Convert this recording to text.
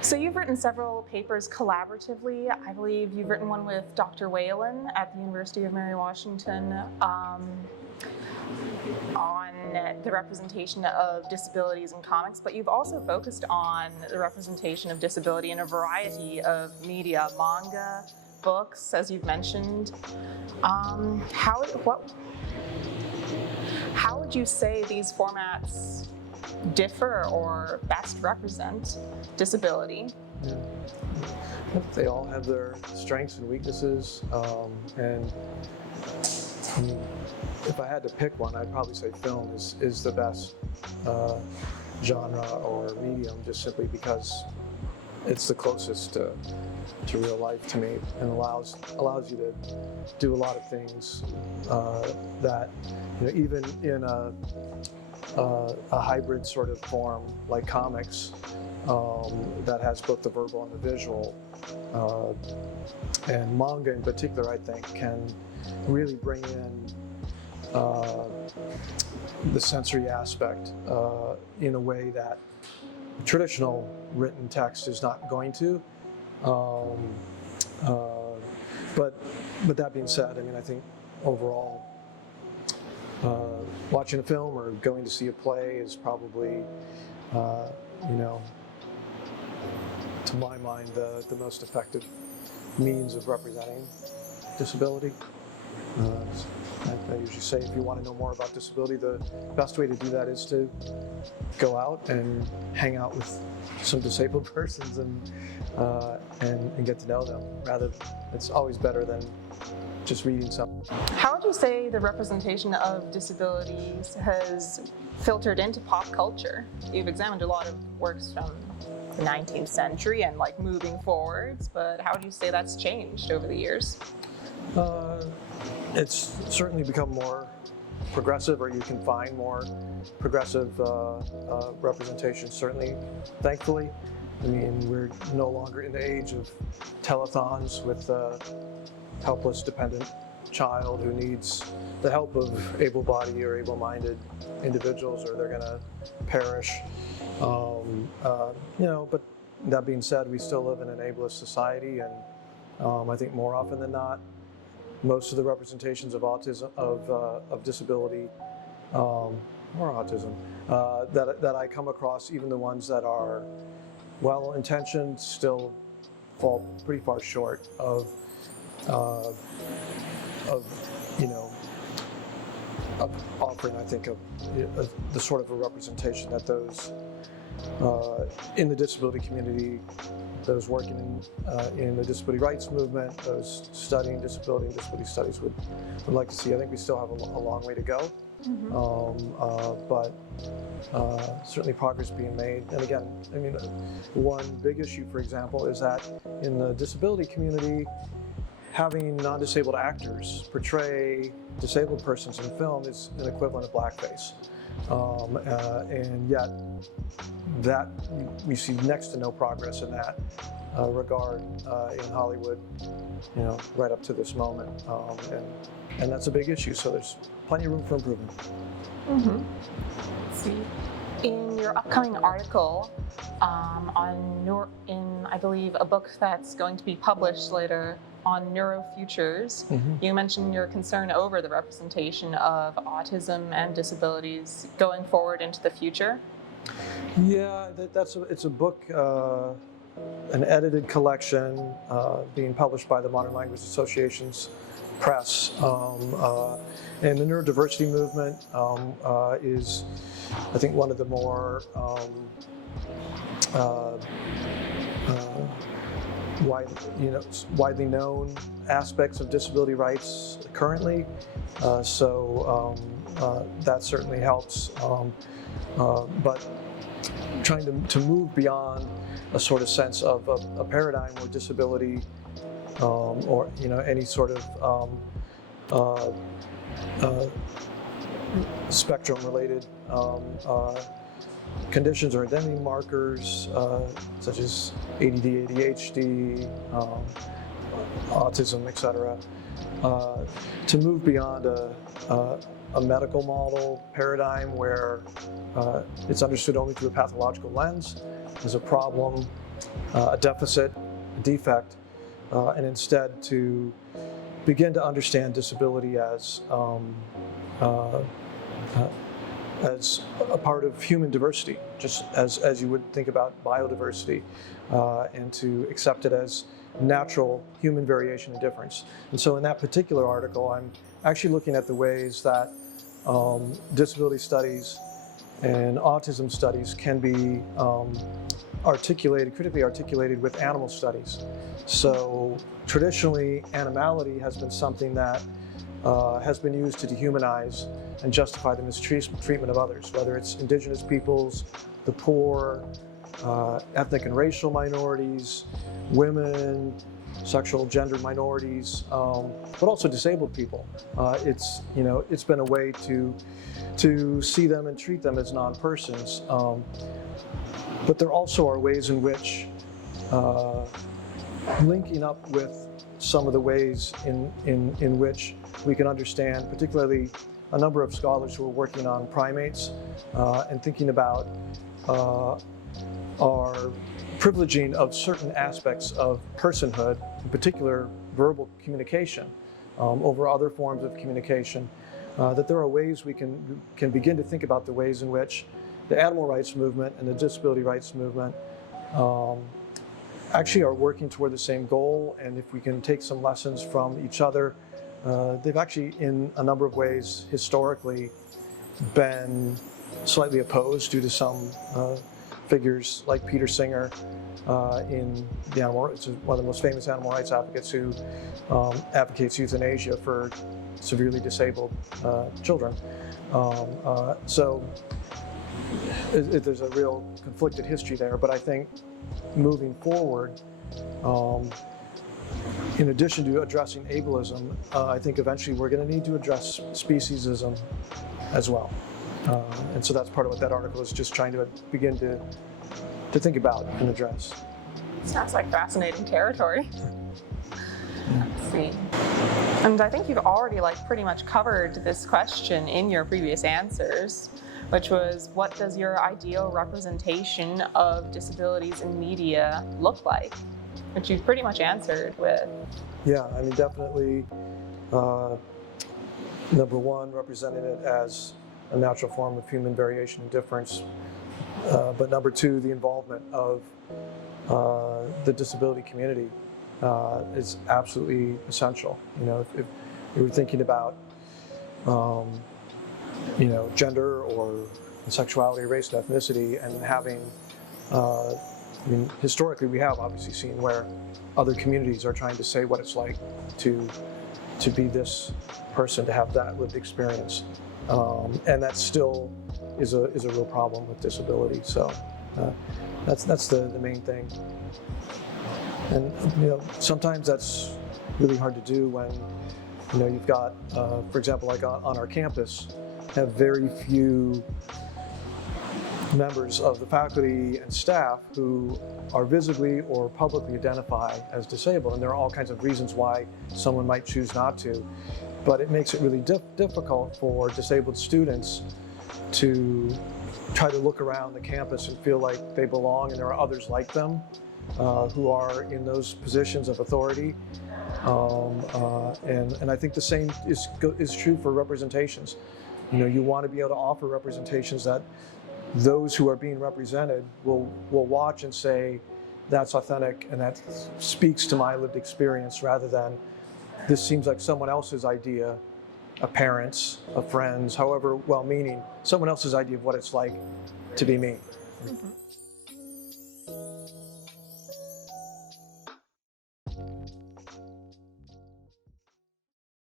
So you've written several papers collaboratively. I believe you've written one with Dr. Whalen at the University of Mary Washington on the representation of disabilities in comics, but you've also focused on the representation of disability in a variety of media, manga, books, as you've mentioned. How would you say these formats differ or best represent disability? Yeah. They all have their strengths and weaknesses, and if I had to pick one, I'd probably say film is the best genre or medium, just simply because it's the closest to real life to me, and allows you to do a lot of things that, you know, even in a hybrid sort of form like comics that has both the verbal and the visual, and manga in particular, I think, can really bring in the sensory aspect in a way that traditional written text is not going to. But that being said, I mean, I think overall, watching a film or going to see a play is probably, you know, to my mind, the most effective means of representing disability. I usually say, if you want to know more about disability, the best way to do that is to go out and hang out with some disabled persons and get to know them. It's always better than just reading something. How would you say the representation of disabilities has filtered into pop culture? You've examined a lot of works from the 19th century and like moving forwards, but how would you say that's changed over the years? It's certainly become more progressive, or you can find more progressive representation, certainly, thankfully. I mean, we're no longer in the age of telethons with a helpless, dependent child who needs the help of able-bodied or able-minded individuals, or they're going to perish. You know, but that being said, we still live in an ableist society, and I think more often than not, most of the representations of autism, of disability, or autism, that I come across, even the ones that are well-intentioned, still fall pretty far short of you know, of offering, I think, the sort of a representation that those in the disability community, those working in the disability rights movement, those studying disability and disability studies would like to see. I think we still have a long way to go, but certainly progress being made. And again, I mean, one big issue, for example, is that in the disability community, having non-disabled actors portray disabled persons in film is an equivalent of blackface. And yet, that we see next to no progress in that regard in Hollywood, you know, right up to this moment, and that's a big issue. So there's plenty of room for improvement. Let's see. In your upcoming article in I believe a book that's going to be published later on neurofutures, you mentioned your concern over the representation of autism and disabilities going forward into the future. Yeah, it's a book, an edited collection being published by the Modern Language Association's press. And the neurodiversity movement is, I think, one of the more widely known aspects of disability rights currently. So that certainly helps. But trying to move beyond a sort of sense of a paradigm where disability or, you know, any sort of spectrum-related conditions or identity markers such as ADD, ADHD, autism, etc. To move beyond a medical model paradigm where it's understood only through a pathological lens. There's a problem a deficit, a defect, and instead to begin to understand disability as a part of human diversity, just as you would think about biodiversity, and to accept it as natural human variation and difference. And so in that particular article, I'm actually looking at the ways that disability studies and autism studies can be critically articulated with animal studies. So traditionally, animality has been something that has been used to dehumanize and justify the mistreatment of others, whether it's indigenous peoples, the poor, ethnic and racial minorities, women, sexual gender minorities, but also disabled people. It's been a way to see them and treat them as non-persons. But there also are ways in which linking up with some of the ways in which we can understand, particularly a number of scholars who are working on primates and thinking about our privileging of certain aspects of personhood, in particular verbal communication, over other forms of communication, that there are ways we can begin to think about the ways in which the animal rights movement and the disability rights movement actually are working toward the same goal. And if we can take some lessons from each other, they've actually, in a number of ways, historically been slightly opposed due to some figures like Peter Singer in the animal. It's one of the most famous animal rights advocates who advocates euthanasia for severely disabled children. So there's a real conflicted history there, but I think moving forward, in addition to addressing ableism, I think eventually we're going to need to address speciesism as well. And so that's part of what that article is just trying to begin to think about and address. Sounds like fascinating territory. Let's see. And I think you've already pretty much covered this question in your previous answers, which was, what does your ideal representation of disabilities in media look like? Which you've pretty much answered with. Yeah, I mean, definitely, number one, representing it as a natural form of human variation and difference. But number two, the involvement of the disability community is absolutely essential. If you were thinking about, gender or sexuality, race, and ethnicity, and having, historically we have obviously seen where other communities are trying to say what it's like to be this person, to have that lived experience. And that still is a real problem with disability. So that's the main thing. And sometimes that's really hard to do when you've got, for example, like on our campus, have very few members of the faculty and staff who are visibly or publicly identify as disabled. And there are all kinds of reasons why someone might choose not to. But it makes it really difficult for disabled students to try to look around the campus and feel like they belong and there are others like them who are in those positions of authority. And I think the same is true for representations. You want to be able to offer representations that those who are being represented will watch and say, that's authentic and that speaks to my lived experience, rather than this seems like someone else's idea, a parent's, a friend's, however well-meaning, someone else's idea of what it's like to be me. Mm-hmm.